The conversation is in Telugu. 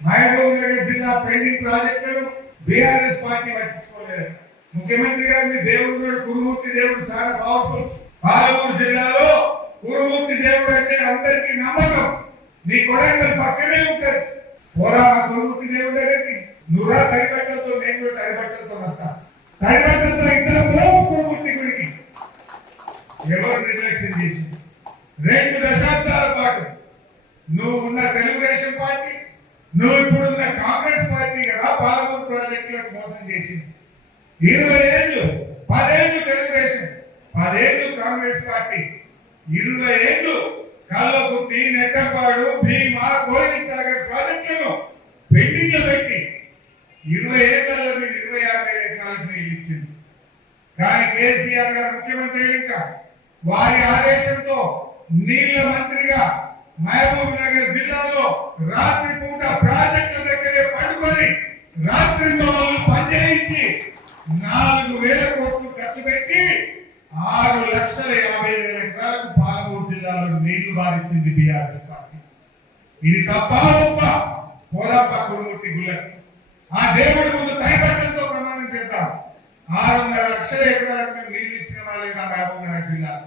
మహబూబ్ నగర్ జిల్లా పెండింగ్ ప్రాజెక్టులను బీఆర్ఎస్ పార్టీ పట్టించుకోలేదు. ముఖ్యమంత్రి గారిని దేవుడు కూడా కురుమూర్తి దేవుడు చాలా పవర్ఫుల్ పాలమూరు జిల్లాలో కురుమూర్తి దేవుడు అంటే అందరికీ నమ్మకం. నీ కొడంగల్ పక్కనే ఉంటది. పోరా మా కురుమూర్తి దేవుడు దగ్గరికి నువ్వురా తడిబట్టలతో నేను కూడా తడిబట్టలతో వస్తా. తడిబట్టలతో ఇద్దరు పోవు కురుమూర్తి గుడికి. ఎవరు నిర్లక్ష్యం చేసి రెండు దశాబ్దాల పాటు నువ్వు ఉన్న తెలుగుదేశం పార్టీ నువ్వు ఇప్పుడున్న కాంగ్రెస్ పార్టీ కదా పాలమూరు ప్రాజెక్టులకు మోసం చేసింది. ఇరవై ఏళ్ళు పదేళ్ళు తెలుగుదేశం పదేళ్ళు కాంగ్రెస్ పార్టీ. ఇరవై ఏళ్ళు కల్లకుర్తి నెట్టపాడు భీమా కోయిల్ సాగర్ ప్రాజెక్టులను పెండింగ్ పెట్టి. ఇరవై ఏళ్ళలో మీరు ఇరవై ఆరు వేల ఎకరాలకు నీళ్ళు ఇచ్చింది. కానీ కేసీఆర్ గారు ముఖ్యమంత్రి అయినాక వారి ఆదేశంతో నీళ్ళ మంత్రిగా మహబూబ్ నగర్ జిల్లాలో రాత్రి పూట ప్రాజెక్టుల దగ్గరే పడుకొని రాత్రి పనిచేయించి నాలుగు వేల కోట్లు ఖర్చు పెట్టి ఆరు లక్షల యాభై వేల ఎకరాలకు పాలమూరు జిల్లాలో నీళ్ళు బాధించింది బీఆర్ఎస్ పార్టీ. ఇది తప్ప గొప్ప పోదాప కురుమూర్తి గుళ్ళకి ఆ దేవుడి ముందు కైపట్టంతో ప్రమాణం చేద్దాం. ఆరు వందల లక్షల ఎకరాలకు మేము నీళ్ళు ఇచ్చిన వాళ్ళే నా మహబూబ్ నగర్ జిల్లాలో.